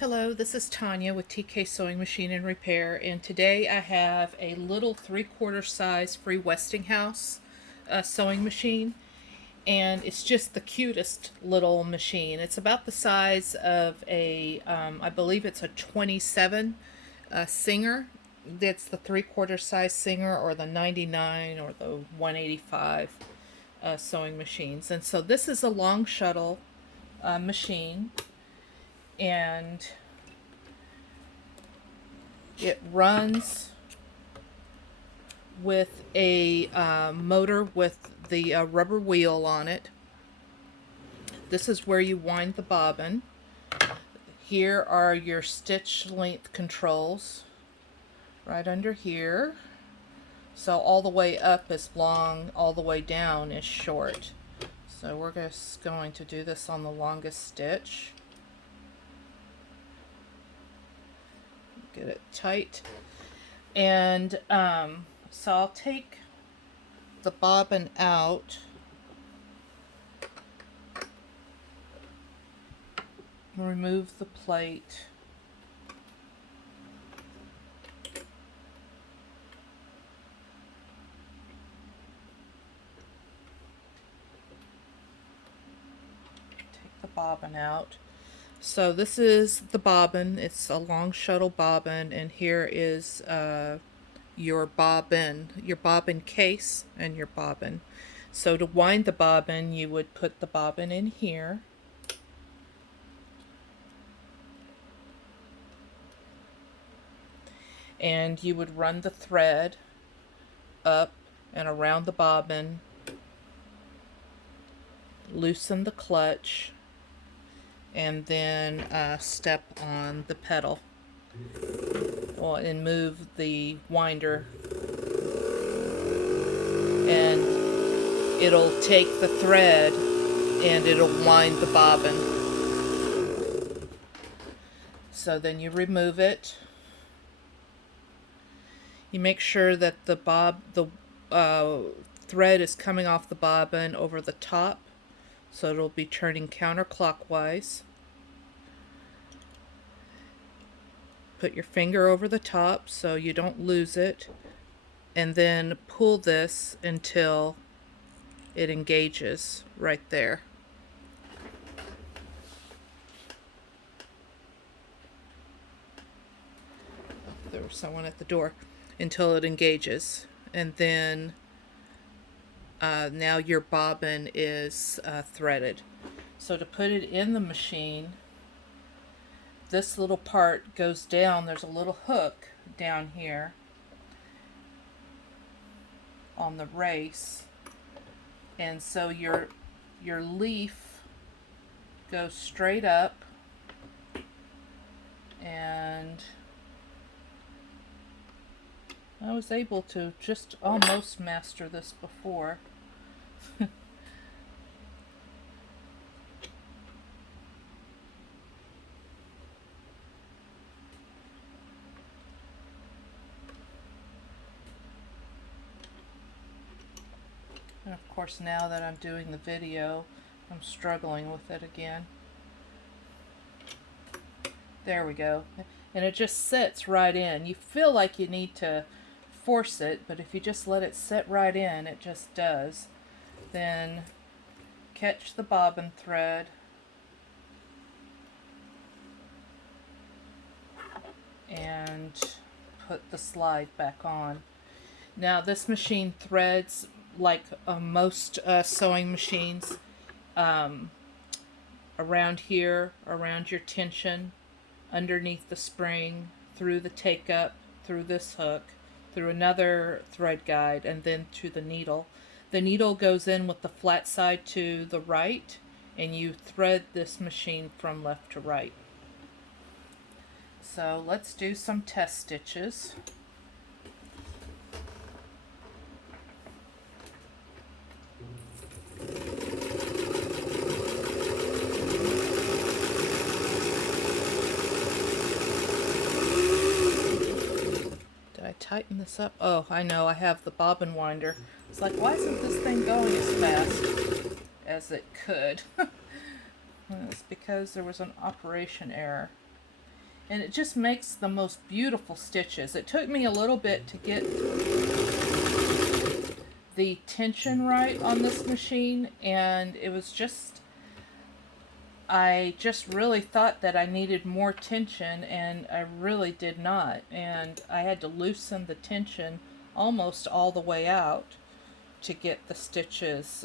Hello, this is Tanya with TK Sewing Machine and Repair, and today I have a little 3/4 size free Westinghouse sewing machine, and it's just the cutest little machine. It's about the size of I believe it's a 27 Singer. That's the 3/4 size Singer, or the 99 or the 185 sewing machines. And so this is a long shuttle machine, and it runs with a motor with the rubber wheel on it. This is where you wind the bobbin. Here are your stitch length controls right under here. So all the way up is long, all the way down is short. So we're just going to do this on the longest stitch. Get it tight. And so I'll take the bobbin out, remove the plate, take the bobbin out. So this is the bobbin. It's a long shuttle bobbin, and here is your bobbin case and your bobbin. So to wind the bobbin, you would put the bobbin in here. And you would run the thread up and around the bobbin, loosen the clutch, and then step on the pedal. Well, and move the winder, and it'll take the thread and it'll wind the bobbin. So then you remove it. You make sure that the thread is coming off the bobbin over the top, so it'll be turning counterclockwise. Put your finger over the top so you don't lose it, and then pull this until it engages right there. There was someone at the door. Until it engages, and then now your bobbin is threaded. So to put it in the machine, this little part goes down. There's a little hook down here on the race, and so your leaf goes straight up, and I was able to just almost master this before. And of course, now that I'm doing the video, I'm struggling with it again. There we go. And it just sits right in. You feel like you need to force it, but if you just let it sit right in, it just does. Then catch the bobbin thread and put the slide back on. Now this machine threads like most sewing machines, around here, around your tension, underneath the spring, through the take up, through this hook, through another thread guide, and then to the needle. The needle goes in with the flat side to the right, and you thread this machine from left to right. So let's do some test stitches. Tighten this up. Oh, I know, I have the bobbin winder. It's like, why isn't this thing going as fast as it could? It's because there was an operation error. and it just makes the most beautiful stitches. It took me a little bit to get the tension right on this machine, and it was just, I just really thought that I needed more tension, and I really did not, and I had to loosen the tension almost all the way out to get the stitches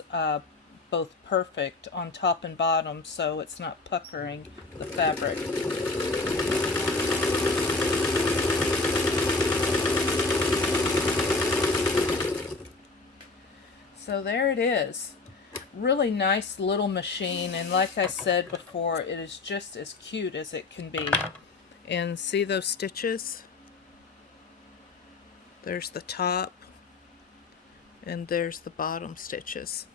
both perfect on top and bottom, so it's not puckering the fabric. So there it is. Really nice little machine, and like I said before, it is just as cute as it can be. And see those stitches? There's the top and there's the bottom stitches.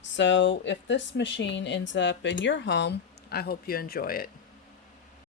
So if this machine ends up in your home, I hope you enjoy it.